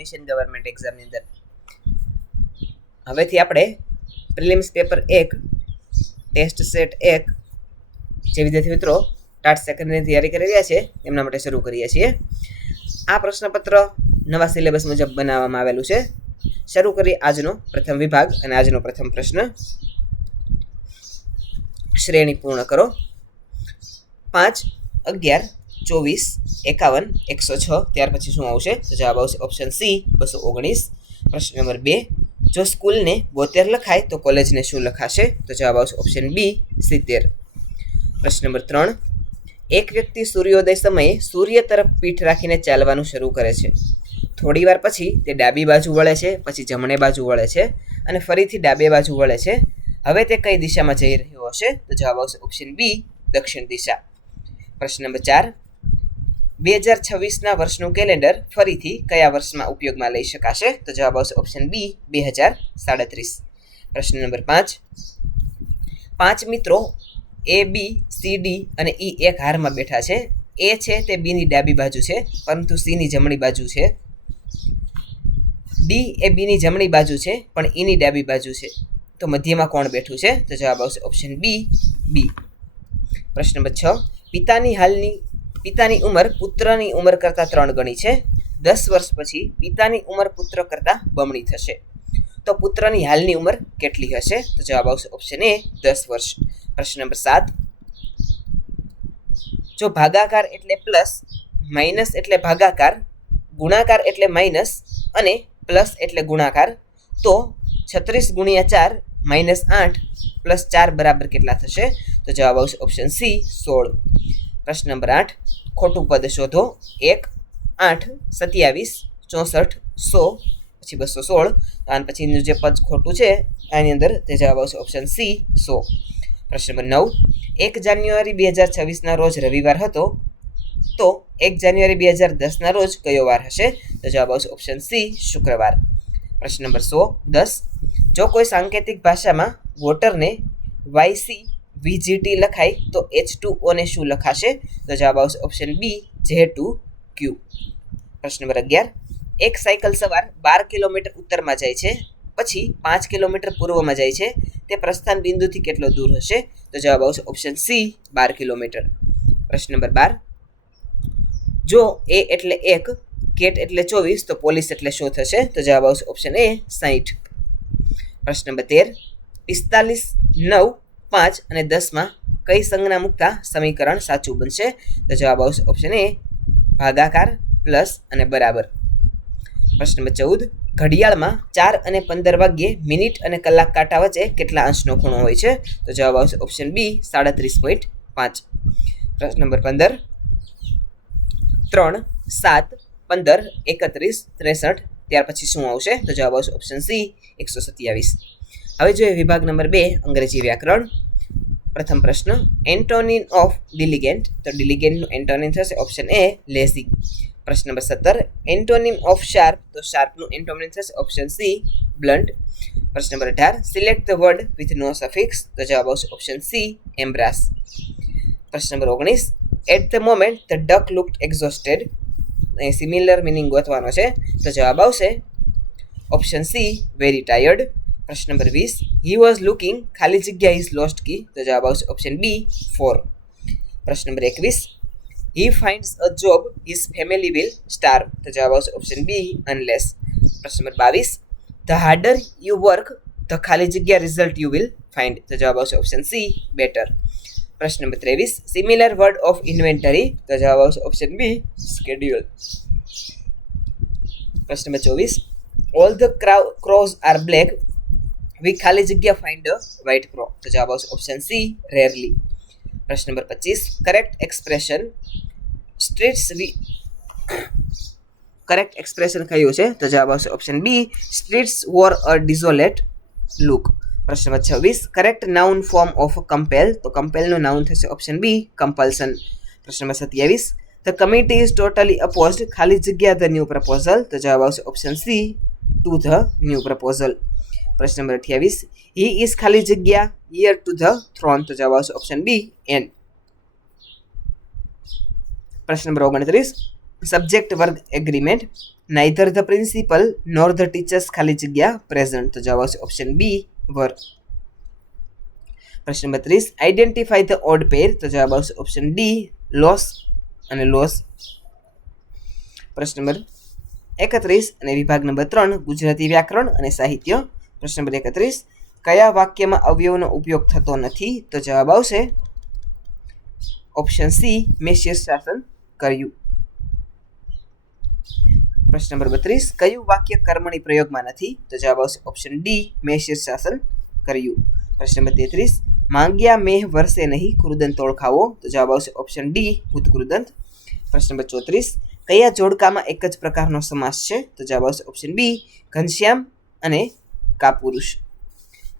Mission government એક્ઝામની અંદર. હવેથી આપણે પ્રિલિમ્સ પેપર 1 ટેસ્ટ સેટ 1 જે વિદ્યાર્થી મિત્રો ટાટ સેકન્ડરીની તૈયારી કરી રહ્યા છે એમના માટે શરૂ કરીએ છીએ. આ પ્રશ્નપત્ર નવા સિલેબસ મુજબ બનાવવામાં આવેલું છે. શરૂ કરીએ આજનો પ્રથમ વિભાગ અને આજનો પ્રથમ પ્રશ્ન. શ્રેણી પૂર્ણ કરો. 5, 11, 24, 51, 106 ત્યાર પછી શું આવશે? તો જવાબ આવશે ઓપ્શન સી 219. પ્રશ્ન નંબર 2, જો સ્કૂલને 72 લખાય તો કોલેજને શું લખાશે? તો જવાબ આવશે ઓપ્શન બી 70. પ્રશ્ન નંબર 3, એક વ્યક્તિ સૂર્યોદય સમયે સૂર્ય તરફ પીઠ રાખીને ચાલવાનું શરૂ કરે છે. થોડી વાર પછી તે ડાબી બાજુ વળે છે, પછી જમણે બાજુ વળે છે અને ફરીથી ડાબે બાજુ વળે છે. હવે તે કઈ દિશામાં જઈ રહ્યો હશે? તો જવાબ આવશે ઓપ્શન બી દક્ષિણ દિશા. પ્રશ્ન નંબર 4, 2026ના વર્ષનું કેલેન્ડર ફરીથી કયા વર્ષમાં ઉપયોગમાં લઈ શકાશે? તો જવાબ આવશે ઓપ્શન બી 2037. પ્રશ્ન નંબર 5, 5 મિત્રો એ, બી, સી, ડી અને ઈ એક હારમાં બેઠા છે. એ છે તે બીની ડાબી બાજુ છે પરંતુ સીની જમણી બાજુ છે. ડી એ બીની જમણી બાજુ છે પણ ઈની ડાબી બાજુ છે. તો મધ્યમાં કોણ બેઠું છે? તો જવાબ આવશે ઓપ્શન બી. પ્રશ્ન નંબર 6, પિતાની ઉંમર પુત્રની ઉંમર કરતાં 3 ગણી છે. 10 વર્ષ પછી પિતાની ઉંમર પુત્ર કરતાં બમણી થશે. તો પુત્રની હાલની ઉંમર કેટલી હશે? તો જવાબ આવશે ઓપ્શન એ 10 વર્ષ. પ્રશ્ન નંબર 7, જો ભાગાકાર એટલે પ્લસ, માઇનસ એટલે ભાગાકાર, ગુણાકાર એટલે માઇનસ અને પ્લસ એટલે ગુણાકાર, તો 36 × 4 -8 + 4 બરાબર કેટલા થશે? તો જવાબ આવશે ઓપ્શન સી 16. પ્રશ્ન નંબર 8, ખોટું પદ શોધો. 1, 8, 27, 64, 100 પછી 216. આના પછીનું જે પદ ખોટું છે આની અંદર તે જવાબ આવશે ઓપ્શન સી 100. પ્રશ્ન નંબર 9, 1 જાન્યુઆરી 2026ના રોજ રવિવાર હતો તો 1 જાન્યુઆરી 2010ના રોજ કયો વાર હશે? તો જવાબ આવશે ઓપ્શન સી શુક્રવાર. પ્રશ્ન નંબર 10, જો કોઈ સાંકેતિક ભાષામાં વોટરને YCVGT લખાય તો H2O ને શું લખાશે? તો જવાબ આવશે ઓપ્શન બી J2Q. પ્રશ્ન નંબર 11, એક સાયકલ સવાર 12 કિલોમીટર ઉત્તરમાં જાય છે પછી 5 કિલોમીટર પૂર્વમાં જાય છે. તે પ્રસ્થાન બિંદુથી કેટલો દૂર હશે? તો જવાબ આવશે ઓપ્શન સી 12 કિલોમીટર. પ્રશ્ન નંબર 12, જો એ એટલે 1, કેટ એટલે 24 તો પોલીસ એટલે શું થશે? તો જવાબ આવશે ઓપ્શન એ 60. પ્રશ્ન નંબર 13, 45, 9, 5 અને 10માં કઈ સંજ્ઞા મૂકતા સમીકરણ સાચું બનશે? તો જવાબ આવશે ઓપ્શન એ ભાગાકાર, પ્લસ અને બરાબર. પ્રશ્ન નંબર 14, ઘડિયાળમાં 4 અને 15 વાગ્યે મિનિટ અને કલાક કાંટા વચ્ચે કેટલા અંશનો ખૂણો હોય છે? તો જવાબ આવશે ઓપ્શન બી 37.5. પ્રશ્ન નંબર 15, 3, 7, 15, 31, 63 ત્યાર પછી શું આવશે? તો જવાબ આવશે ઓપ્શન સી 127. હવે જોઈએ વિભાગ નંબર 2 અંગ્રેજી વ્યાકરણ. પ્રથમ પ્રશ્ન, એન્ટોનિમ ઓફ ડિલિગેન્ટ. તો ડિલિગેન્ટનું એન્ટોનિમ થશે ઓપ્શન એ લેઝી. પ્રશ્ન નંબર 17, એન્ટોનિમ ઓફ શાર્પ. તો શાર્પનું એન્ટોનિમ થશે ઓપ્શન સી બ્લન્ટ. પ્રશ્ન number 18, select the word with no suffix. તો જવાબ આવશે ઓપ્શન સી એમ્બ્રાસ. પ્રશ્ન number 19, at the moment the duck looked exhausted. અહીં સિમિલર મિનિંગ ગોતવાનો છે. તો જવાબ આવશે ઓપ્શન સી વેરી ટાયર્ડ. પ્રશ્ન નંબર 20, હી વોઝ લુકિંગ ખાલી જગ્યા ઇઝ લોસ્ટ કી. તો જવાબ આવશે ઓપ્શન બી 4. પ્રશ્ન number 21, he finds a job his family will starve. તો જવાબ આવશે ઓપ્શન બી અનલેસ. પ્રશ્ન number 22, the harder you work the ખાલી જગ્યા રિઝલ્ટ યુ વિલ ફાઇન્ડ. તો જવાબ આવશે ઓપ્શન સી બેટર. પ્રશ્ન number 23, similar word of inventory. તો જવાબ આવશે ઓપ્શન બી સ્કેડ્યુલ. પ્રશ્ન number 24, all the crows are black we ખાલી જગ્યા ફાઇન્ડ અ વ્હાઇટ ક્રો. તો જવાબ આવશે ઓપ્શન સી રેરલી. પ્રશ્ન number 25, correct expression streets correct expression કયું છે? તો જવાબ આવશે option B streets wore a desolate look. પ્રશ્ન number 26, correct noun form of compel. તો કમ્પેલનું નાઉન થશે ઓપ્શન બી કમ્પલ્સન. પ્રશ્ન number 27, the committee is totally opposed ખાલી જગ્યા ધ ન્યૂ પ્રપોઝલ. તો જવાબ આવશે option C to the new proposal. પ્રશ્ન નંબર 28, હી ઇઝ ખાલી જગ્યા હિયર ટુ ધ થ્રોન. તો જવાબ આવશે ઓપ્શન બી એન. પ્રશ્ન number 29, subject verb agreement. Neither the principal nor the teachers ખાલી જગ્યા પ્રેઝન્ટ. તો જવાબ આવશે ઓપ્શન બી વર. પ્રશ્ન નંબર 30 આઈડેન્ટિફાઈ ધ ઓડ પેર. તો જવાબ આવશે ઓપ્શન ડી લોસ અને લોસ. પ્રશ્ન નંબર 31 અને વિભાગ નંબર 3 ગુજરાતી વ્યાકરણ અને સાહિત્ય. પ્રશ્ન નંબર 31 કયા વાક્યમાં અવયવનો ઉપયોગ થતો નથી? તો જવાબ આવશે ઓપ્શન સી મેં શીર્ષાસન કર્યું. પ્રશ્ન નંબર 32 કયું વાક્ય કર્મણી પ્રયોગમાં નથી? તો જવાબ આવશે ઓપ્શન ડી મેં શીર્ષાસન કર્યું. પ્રશ્ન નંબર 33 માંગ્યા મેહ વરસે નહીં કૃદંત ઓળખાવો. તો જવાબ આવશે ઓપ્શન ડી ભૂતકૃદંત. પ્રશ્ન નંબર 34 કયા જોડકામાં એક જ પ્રકારનો સમાસ છે? તો જવાબ આવશે ઓપ્શન બી ઘનશ્યામ અને કાપુરુષ.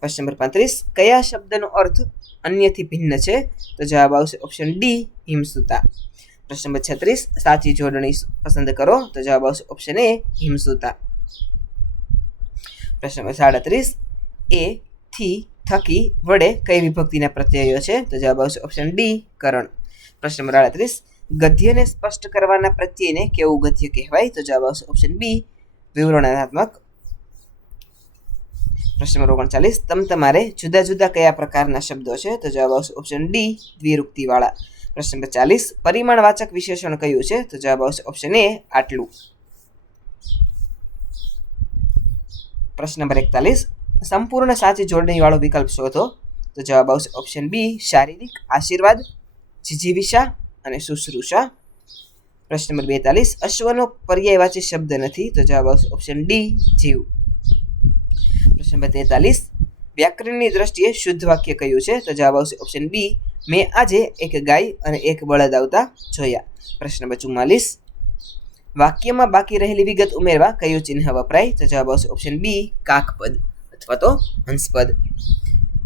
પ્રશ્ન નંબર 35 કયા શબ્દનો અર્થ અન્યથી ભિન્ન છે? તો જવાબ આવશે ઓપ્શન ડી હિમસુતા. પ્રશ્ન નંબર 36 સાચી જોડણી પસંદ કરો. તો જવાબ આવશે ઓપ્શન એ હિમસુતા. પ્રશ્ન નંબર 37 એ થી થકી વડે કઈ વિભક્તિના પ્રત્યયો છે? તો જવાબ આવશે ઓપ્શન ડી કરણ. પ્રશ્ન નંબર 38 ગદ્યને સ્પષ્ટ કરવાના પ્રત્યયને કેવું ગદ્ય કહેવાય? તો જવાબ આવશે ઓપ્શન બી વિવરણાત્મક. પ્રશ્ન નંબર 39 તમારે જુદા જુદા કયા પ્રકારના શબ્દો છે? તો જવાબ આવશે ઓપ્શન ડી દ્વિરૂક્તિવાળા. પ્રશ્ન નંબર 40 પરિમાણવાચક વિશેષણ કયું છે? તો જવાબ આવશે ઓપ્શન એ આટલું. પ્રશ્ન નંબર 41 સંપૂર્ણ સાચી જોડણી વાળો વિકલ્પ શોધો. તો જવાબ આવશે ઓપ્શન બી શારીરિક, આશીર્વાદ, જીજીવિષા અને શુશ્રૂષા. પ્રશ્ન નંબર 42 અશ્વનો પર્યાયવાચી શબ્દ નથી. તો જવાબ આવશે ઓપ્શન ડી જીવ. પ્રશ્ન નંબર 43 વ્યાકરણની દ્રષ્ટિએ શુદ્ધ વાક્ય કયું છે? તો જવાબ આવશે ઓપ્શન બી મેં આજે એક ગાય અને એક બળદ આવતા જોયા. પ્રશ્ન નંબર 44 વાક્યમાં બાકી રહેલી વિગત ઉમેરવા કયું ચિહ્ન વપરાય? તો જવાબ આવશે ઓપ્શન બી કાકપદ અથવા તો હંસપદ.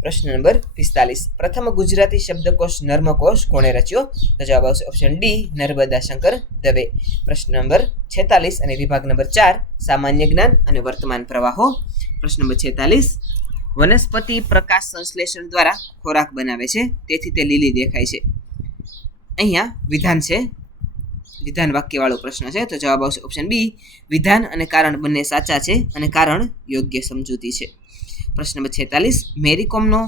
પ્રશ્ન નંબર 45 પ્રથમ ગુજરાતી શબ્દકોશ નર્મકોશ કોણે રચ્યો? તો જવાબ આવશે ઓપ્શન ડી નર્મદા શંકર દવે. પ્રશ્ન નંબર 46 અને વિભાગ નંબર 4 સામાન્ય જ્ઞાન અને વર્તમાન પ્રવાહો. પ્રશ્ન નંબર 46 વનસ્પતિ પ્રકાશ સંશ્લેષણ દ્વારા ખોરાક બનાવે છે તેથી તે લીલી દેખાય છે. અહીંયા વિધાન છે, વિધાન વાક્યવાળો પ્રશ્ન છે. તો જવાબ આવશે ઓપ્શન બી વિધાન અને કારણ બંને સાચા છે અને કારણ યોગ્ય સમજૂતી છે. પ્રશ્ન નંબર 46 મેરીકોમનો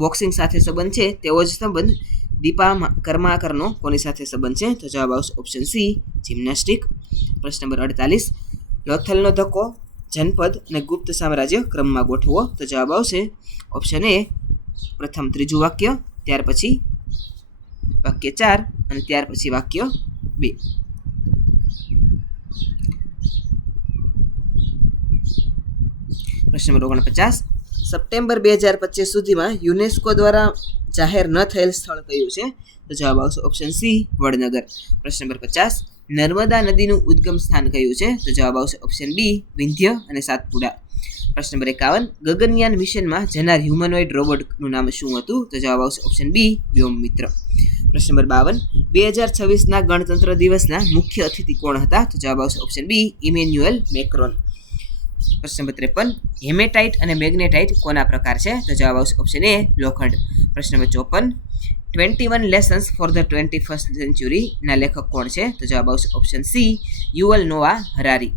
બોક્સિંગ સાથે સંબંધ છે તેવો જ સંબંધ દીપા કર્માકરનો કોની સાથે સંબંધ છે? તો જવાબ આવશે ઓપ્શન સી જિમ્નાસ્ટિક. પ્રશ્ન નંબર 48 લોથલનો ધક્કો જનપદ અને ગુપ્ત સામ્રાજ્ય ક્રમમાં ગોઠવો. તો જવાબ આવશે ઓપ્શન એ પ્રથમ ત્રીજું વાક્ય, ત્યાર પછી વાક્ય 4 અને ત્યાર પછી વાક્ય 2. પ્રશ્ન નંબર 49 સપ્ટેમ્બર 2025 સુધીમાં યુનેસ્કો દ્વારા જાહેર ન થયેલ સ્થળ કયું છે? તો જવાબ આવશે ઓપ્શન સી વડનગર. પ્રશ્ન નંબર 50 નર્મદા નદીનું ઉદ્ગમ સ્થાન કયું છે? તો જવાબ આવશે ઓપ્શન બી વિંધ્ય અને સાતપુડા. પ્રશ્ન નંબર 51 ગગનયાન મિશનમાં જનાર હ્યુમનોઇડ રોબોટનું નામ શું હતું? તો જવાબ આવશે ઓપ્શન બી વ્યોમમિત્ર. પ્રશ્ન નંબર 52 2026ના ગણતંત્ર દિવસના મુખ્ય અતિથિ કોણ હતા? તો જવાબ આવશે ઓપ્શન બી ઇમેન્યુએલ મેક્રોન. પ્રશ્ન નંબર 53 હેમેટાઇટ અને મેગ્નેટાઇટ કોના પ્રકાર છે? તો જવાબ આવશે ઓપ્શન એ લોખંડ. પ્રશ્ન નંબર 54 21 lessons for the 21st century ના લેખક કોણ છે? તો જવાબ આવશે ઓપ્શન સી યુવલ નોઆ હરારી.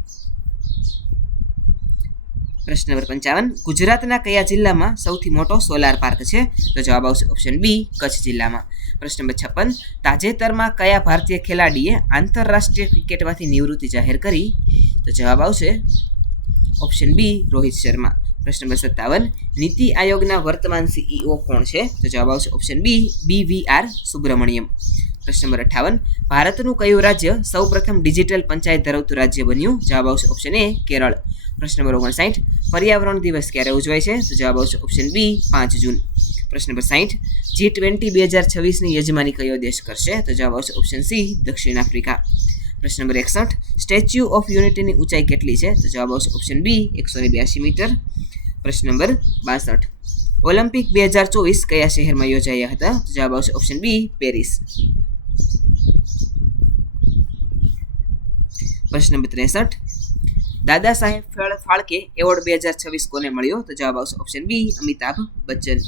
પ્રશ્ન નંબર 55 ગુજરાતના કયા જિલ્લામાં સૌથી મોટો સોલાર પાર્ક છે? તો જવાબ આવશે ઓપ્શન બી કચ્છ જિલ્લામાં. પ્રશ્ન નંબર 56 તાજેતરમાં કયા ભારતીય ખેલાડીએ આંતરરાષ્ટ્રીય ક્રિકેટમાંથી નિવૃત્તિ જાહેર કરી? તો જવાબ આવશે ઓપ્શન બી રોહિત શર્મા. પ્રશ્ન નંબર 57 નીતિ આયોગના વર્તમાન સીઈઓ કોણ છે? તો જવાબ આવશે ઓપ્શન બી BVR સુબ્રમણ્યમ. પ્રશ્ન નંબર 58 ભારતનું કયું રાજ્ય સૌપ્રથમ ડિજિટલ પંચાયત ધરાવતું રાજ્ય બન્યું? જવાબ આવશે ઓપ્શન એ કેરળ. પ્રશ્ન નંબર 59 પર્યાવરણ દિવસ ક્યારે ઉજવાય છે? તો જવાબ આવશે ઓપ્શન બી 5 જૂન. પ્રશ્ન નંબર 60 G20 2026ની યજમાની કયો દેશ કરશે? તો જવાબ આવશે ઓપ્શન સી દક્ષિણ આફ્રિકા. પ્રશ્ન નંબર 61 સ્ટેચ્યુ ઓફ યુનિટીની ઊંચાઈ કેટલી છે? તો જવાબ આવશે ઓપ્શન બી 182 મીટર. પ્રશ્ન નંબર 62 ઓલિમ્પિક 2024 કયા શહેરમાં યોજાયા હતા? તો જવાબ આવશે ઓપ્શન બી પેરિસ. પ્રશ્ન નંબર 63 દાદા સાહેબ ફાળકે એવોર્ડ 2026 કોને મળ્યો? તો જવાબ આવશે ઓપ્શન બી અમિતાભ બચ્ચન.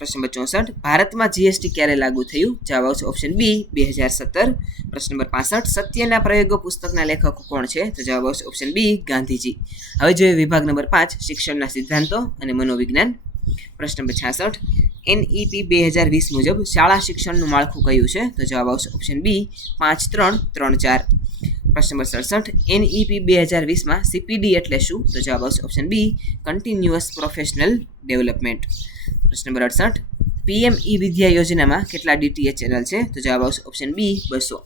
પ્રશ્ન નંબર 64 ભારતમાં જીએસટી ક્યારે લાગુ થયું? જવાબ આવશે ઓપ્શન બી 2017. પ્રશ્ન નંબર 65 સત્યના પ્રયોગો પુસ્તકના લેખકો કોણ છે? તો જવાબ આવશે ઓપ્શન બી ગાંધીજી. હવે જોઈએ વિભાગ નંબર 5 શિક્ષણના સિદ્ધાંતો અને મનોવિજ્ઞાન. પ્રશ્ન નંબર 66 NEP 2020 મુજબ શાળા શિક્ષણનું માળખું કયું છે? તો જવાબ આવશે ઓપ્શન બી 5-3-3-4. પ્રશ્ન નંબર 67 NEP 2020માં CPD એટલે શું? તો જવાબ આવશે option B continuous professional development. પ્રશ્ન નંબર 68 PME વિદ્યા યોજનામાં કેટલા DTH ચેનલ છે? તો જવાબ આવશે ઓપ્શન બી 200.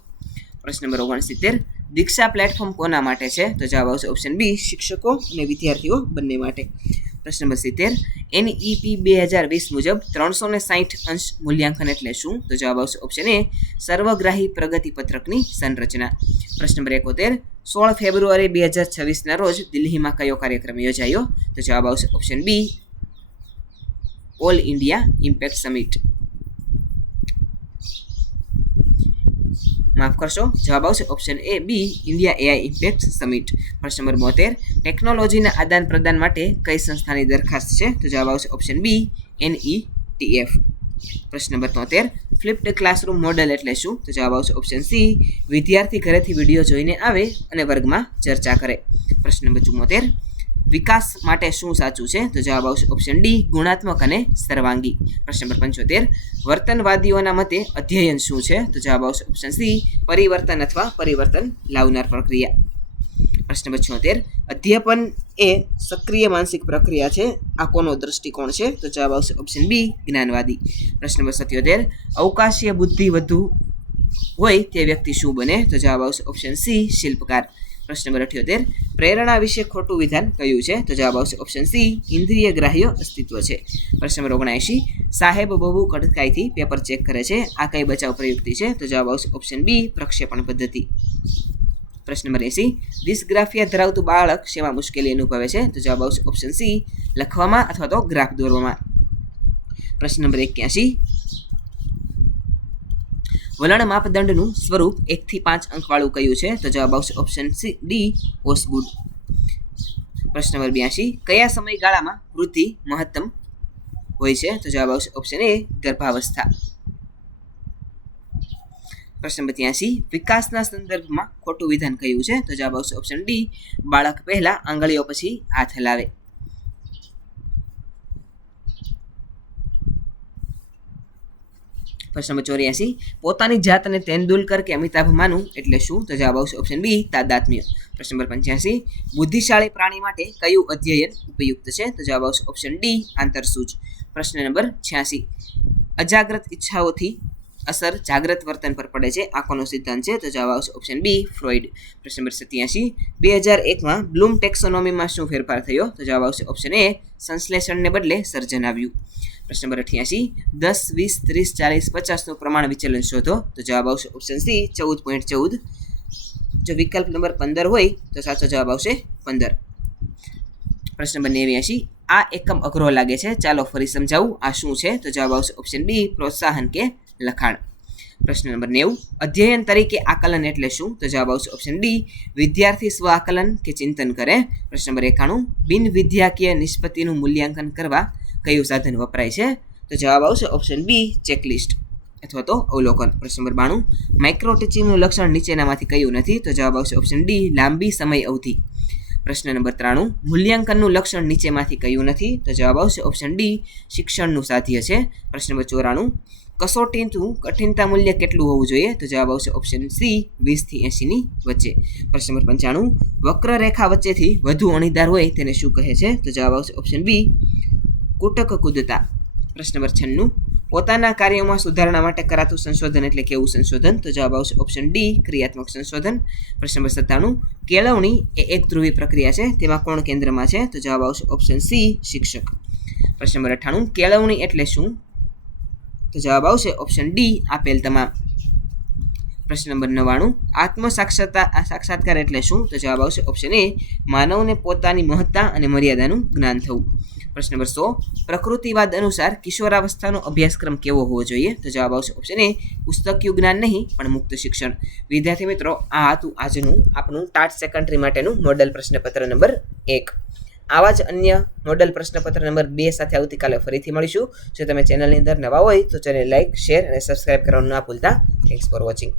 પ્રશ્ન નંબર 69 દીક્ષા પ્લેટફોર્મ કોના માટે છે? તો જવાબ આવશે ઓપ્શન બી શિક્ષકો અને વિદ્યાર્થીઓ બંને માટે. પ્રશ્ન નંબર 70 NEP 2020 મુજબ 360 અંશ મૂલ્યાંકન એટલે શું? તો જવાબ આવશે ઓપ્શન એ સર્વગ્રાહી પ્રગતિ પત્રકની સંરચના. પ્રશ્ન નંબર 71 16 ફેબ્રુઆરી 2026ના રોજ દિલ્હીમાં કયો કાર્યક્રમ યોજાયો? તો જવાબ આવશે option B all India impact summit. માફ કરશો, જવાબ આવશે option A B India AI impact summit. પ્રશ્ન નંબર 72 ટેકનોલોજીના આદાન પ્રદાન માટે કઈ સંસ્થાની દરખાસ્ત છે? તો જવાબ આવશે ઓપ્શન બી NETF. પ્રશ્ન નંબર 73 ફ્લિપ્ડ ક્લાસરૂમ મોડેલ એટલે શું? તો જવાબ આવશે ઓપ્શન સી વિદ્યાર્થી ઘરેથી વિડીયો જોઈને આવે અને વર્ગમાં ચર્ચા કરે. પ્રશ્ન નંબર 74 વિકાસ માટે શું સાચું છે? તો જવાબ આવશે ઓપ્શન ડી ગુણાત્મક અને સર્વાંગી. પ્રશ્ન નંબર 75 વર્તનવાદીઓના મતે અધ્યયન શું છે? તો જવાબ આવશે ઓપ્શન સી પરિવર્તન અથવા પરિવર્તન લાવનાર પ્રક્રિયા. પ્રશ્ન નંબર 76 અધ્યાપન એ સક્રિય માનસિક પ્રક્રિયા છે, આ કોનો દ્રષ્ટિકોણ છે? તો જવાબ આવશે ઓપ્શન બી જ્ઞાનવાદી. પ્રશ્ન નંબર 77 અવકાશીય બુદ્ધિ વધુ હોય તે વ્યક્તિ શું બને? તો જવાબ આવશે ઓપ્શન સી શિલ્પકાર. પ્રશ્ન નંબર 78 પ્રેરણા વિશે ખોટું વિધાન કયું છે? તો જવાબ આવશે ઓપ્શન સી ઇન્દ્રિય ગ્રાહ્ય અસ્તિત્વ છે. પ્રશ્ન નંબર 79 સાહેબ બહુ કડકાઈથી પેપર ચેક કરે છે, આ કઈ બચાવ પ્રયુક્તિ છે? તો જવાબ આવશે ઓપ્શન બી પ્રક્ષેપણ પદ્ધતિ. પ્રશ્ન નંબર 80 ડિસ્ગ્રાફિયા ધરાવતું બાળક શેમાં મુશ્કેલી અનુભવે છે? તો જવાબ આવશે ઓપ્શન સી લખવામાં અથવા તો ગ્રાફ દોરવામાં. પ્રશ્ન નંબર 81 વલણ માપદંડનું સ્વરૂપ 1 થી 5 અંકવાળું કયું છે? તો જવાબ આવશે ઓપ્શન સી ડી ઓસગુડ. પ્રશ્ન નંબર 82 કયા સમયગાળામાં વૃદ્ધિ મહત્તમ હોય છે? તો જવાબ આવશે ઓપ્શન એ ગર્ભાવસ્થા. પ્રશ્ન નંબર 83 વિકાસના સંદર્ભમાં ખોટું વિધાન કયું છે? તો જવાબ આવશે ઓપ્શન ડી બાળક પહેલા આંગળીઓ પછી હાથ હલાવે. પ્રશ્ન નંબર 84 પોતાની જાતને તેંડુલકર કે અમિતાભ માનું એટલે શું? તો જવાબ આવશે ઓપ્શન બી તાદાત્મ્ય. પ્રશ્ન નંબર 85 બુદ્ધિશાળી પ્રાણી માટે કયું અધ્યયન ઉપયુક્ત છે? તો જવાબ આવશે ઓપ્શન ડી આંતરસૂજ. પ્રશ્ન નંબર 86 અજાગ્રત ઈચ્છાઓથી અસર જાગ્રત વર્તન પર પડે છે, આ કોનો સિદ્ધાંત છે? તો જવાબ આવશે ઓપ્શન બી ફ્રોઇડ. પ્રશ્ન નંબર 87 2001માં બ્લૂમ ટેક્સોનોમીમાં શું ફેરફાર થયો? તો જવાબ આવશે ઓપ્શન એ સંશ્લેષણને બદલે સર્જન આવ્યું. પ્રશ્ન નંબર 88 10, 20, 30, 40, 50નું પ્રમાણ વિચલન શોધો. તો જવાબ આવશે ઓપ્શન સી 14.14. જો વિકલ્પ નંબર 15 હોય તો સાચો જવાબ આવશે 15. પ્રશ્ન નંબર 89 આ એકમ અઘરો લાગે છે, ચાલો ફરી સમજાવું, આ શું છે? તો જવાબ આવશે ઓપ્શન બી પ્રોત્સાહન કે લખાણ. પ્રશ્ન નંબર 90 અધ્યયન તરીકે આકલન એટલે શું? તો જવાબ આવશે ઓપ્શન ડી વિદ્યાર્થી સ્વ આકલન કે ચિંતન કરે. પ્રશ્ન નંબર 91 બિન વિદ્યાકીય નિષ્પત્તિનું મૂલ્યાંકન કરવા કયું સાધન વપરાય છે? તો જવાબ આવશે ઓપ્શન બી ચેકલિસ્ટ અથવા તો અવલોકન. પ્રશ્ન નંબર 92 માઇક્રો ટીચિંગનું લક્ષણ નીચેનામાંથી કયું નથી? તો જવાબ આવશે ઓપ્શન ડી લાંબી સમય અવધિ. પ્રશ્ન નંબર 93 મૂલ્યાંકનનું લક્ષણ નીચેમાંથી કયું નથી? તો જવાબ આવશે ઓપ્શન ડી શિક્ષણનું સાધ્ય છે. પ્રશ્ન નંબર 94 કસોટીનું કઠિનતા મૂલ્ય કેટલું હોવું જોઈએ? તો જવાબ આવશે ઓપ્શન સી 20 થી 80ની વચ્ચે. પ્રશ્ન નંબર 95 વક્રરેખા વચ્ચેથી વધુ અણીદાર હોય તેને શું કહે છે? તો જવાબ આવશે ઓપ્શન બી કુટક કુદતા. પ્રશ્ન નંબર 96 પોતાના કાર્યોમાં સુધારણા માટે કરાતું સંશોધન એટલે કેવું સંશોધન? તો જવાબ આવશે ઓપ્શન ડી ક્રિયાત્મક સંશોધન. પ્રશ્ન નંબર 97 કેળવણી એ એક ધ્રુવી પ્રક્રિયા છે, તેમાં કોણ કેન્દ્રમાં છે? તો જવાબ આવશે ઓપ્શન સી શિક્ષક. પ્રશ્ન નંબર 98 કેળવણી એટલે શું? તો જવાબ આવશે ઓપ્શન ડી આપેલ તમામ. પ્રશ્ન નંબર 99 આત્મ સાક્ષાત્કાર એટલે શું? તો જવાબ આવશે ઓપ્શન એ માનવને પોતાની મહત્તા અને મર્યાદાનું જ્ઞાન થવું. પ્રશ્ન નંબર 100 પ્રકૃતિવાદ અનુસાર કિશોરાવસ્થાનો અભ્યાસક્રમ કેવો હોવો જોઈએ? તો જવાબ આવશે ઓપ્શન એ પુસ્તકીય જ્ઞાન નહીં પણ મુક્ત શિક્ષણ. વિદ્યાર્થી મિત્રો આ હતું આજનું આપણું ટાટ સેકન્ડરી માટેનું મોડેલ પ્રશ્નપત્ર નંબર 1. આવા જ અન્ય મોડલ પ્રશ્નપત્ર નંબર 2 સાથે આવતીકાલે ફરીથી મળીશું. જો તમે ચેનલની અંદર નવા હોય તો ચેનલ લાઈક, શેર અને સબસ્ક્રાઇબ કરવાનું ના ભૂલતા. Thanks for watching.